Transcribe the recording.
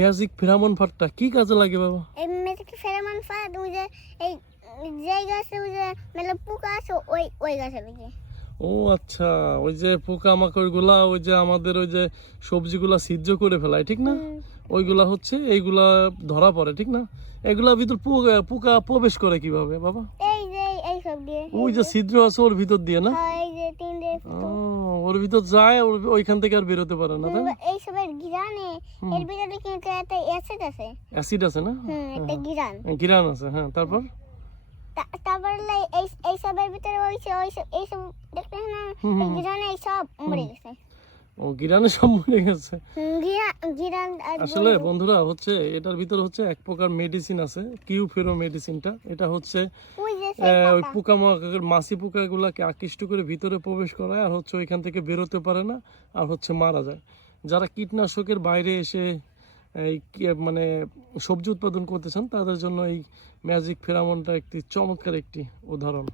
Magic ফেরামন ফাঁদটা কি কাজে লাগে বাবা? এই ম্যাজিক ফেরামন ফাঁদ ওই যে এই যে গাছে ওই যে মেলা পোকা আছে ওই গাছে লাগে। ও আচ্ছা, ওই যে পোকামাকড় গুলা ওই যে আমাদের ওই যে সবজিগুলা ছিদ্র করে ফেলায়, ঠিক না? ওইগুলা হচ্ছে এইগুলা ধরা পড়ে, ঠিক না? এগুলা ভিতর পোকা প্রবেশ করে কিভাবে বাবা? এই যে এই সব দিয়ে ওই যে ছিদ্র আছে ওর ভিতর দিয়ে না? হ্যাঁ, এই যে তিনটে ওর ভিতর যায়, ওইখান থেকে আর বেরোতে পারে না, তাই না? এই সবের গিরানে এর ভিতরে কিন্তু একটা অ্যাসিড আছে। অ্যাসিড আছে না? একটা গিরান গিরান আছে, হ্যাঁ। তারপর তারপর এই সবের ভিতরে এই সব দেখতে না এই গিরানে এই সব মরে গেছে। ও গিরানে সব মরে গেছে। গিরান আসলে বন্ধুরা হচ্ছে এটার ভিতর হচ্ছে এক প্রকার মেডিসিন আছে, কিউফেরো মেডিসিনটা। এটা হচ্ছে ওই যে ওই পোকামাকড় মাছি পোকাগুলাকে আকৃষ্ট করে ভিতরে প্রবেশ করায়, আর হচ্ছে ওইখান থেকে বেরোতে পারে না, আর হচ্ছে মারা যায়। যারা কীটনাশকের বাইরে এসে এই মানে সবজি উৎপাদন করতে চান তাদের জন্য এই ম্যাজিক ফেরামনটা একটি চমৎকার একটি উদাহরণ।